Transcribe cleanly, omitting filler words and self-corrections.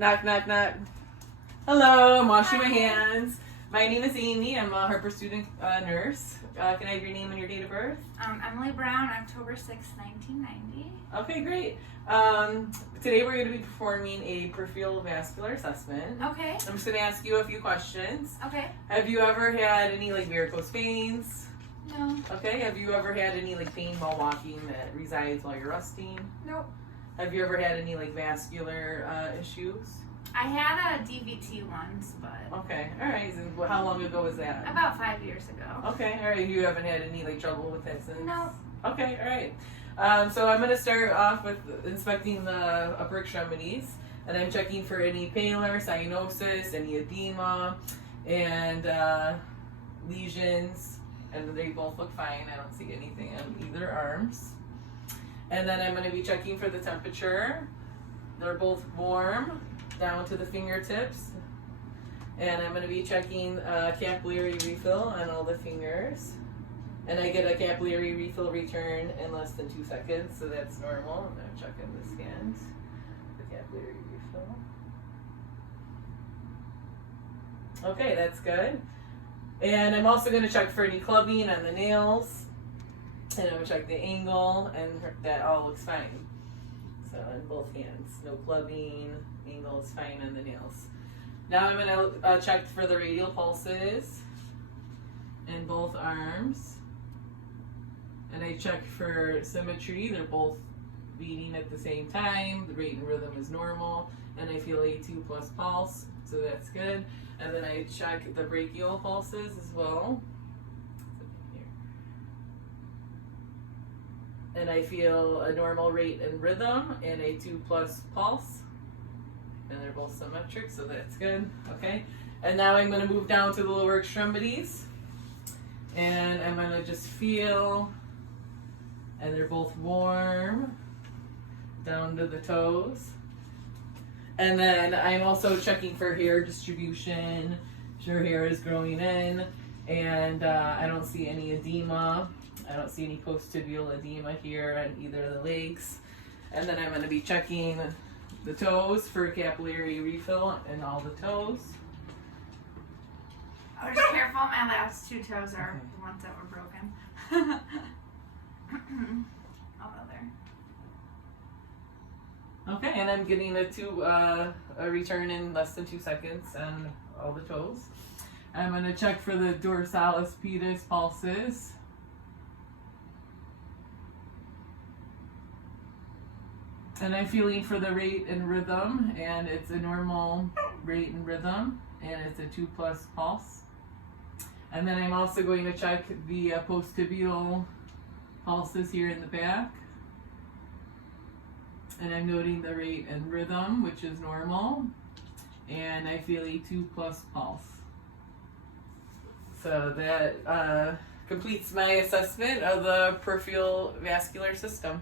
Knock, knock, knock. Hello, I'm washing my hands. My name is Amy. I'm a Harper student nurse. Can I have your name and your date of birth? Emily Brown, October 6th, 1990. Okay, great. Today we're going to be performing a peripheral vascular assessment. Okay. I'm just going to ask you a few questions. Okay. Have you ever had any varicose veins? No. Okay. Have you ever had any pain while walking that resides while you're resting? Nope. Have you ever had any vascular issues? I had a DVT once, but Okay, all right. So how long ago was that? about 5 years ago. Okay, all right. You haven't had any trouble with that since? No. Okay, all right. So I'm going to start off with inspecting the upper extremities, and I'm checking for any pallor, cyanosis, any edema, and lesions, and they both look fine. I don't see anything on either arms. And then I'm going to be checking for the temperature. They're both warm down to the fingertips. And I'm going to be checking capillary refill on all the fingers. And I get a capillary refill return in less than 2 seconds, so that's normal. I'm going to check in the scans, the capillary refill. Okay, that's good. And I'm also going to check for any clubbing on the nails. And I'm going to check the angle, and that all looks fine. So in both hands, no clubbing, angle is fine on the nails. Now I'm going to check for the radial pulses in both arms. And I check for symmetry. They're both beating at the same time. The rate and rhythm is normal. And I feel a 2+ pulse, so that's good. And then I check the brachial pulses as well. And I feel a normal rate and rhythm and a 2+ pulse. And they're both symmetric, so that's good. Okay. And now I'm going to move down to the lower extremities. And I'm going to just feel, and they're both warm, down to the toes. And then I'm also checking for hair distribution. Your hair is growing in, and I don't see any edema. I don't see any post-tibial edema here on either of the legs. And then I'm going to be checking the toes for capillary refill in all the toes. I was careful, my last 2 toes are the ones that were broken. Although there. Okay, and I'm getting a return in less than 2 seconds on all the toes. I'm going to check for the dorsalis pedis pulses. And I'm feeling for the rate and rhythm, and it's a normal rate and rhythm, and it's a 2+ pulse. And then I'm also going to check the post-tibial pulses here in the back. And I'm noting the rate and rhythm, which is normal, and I feel a 2+ pulse. So that completes my assessment of the peripheral vascular system.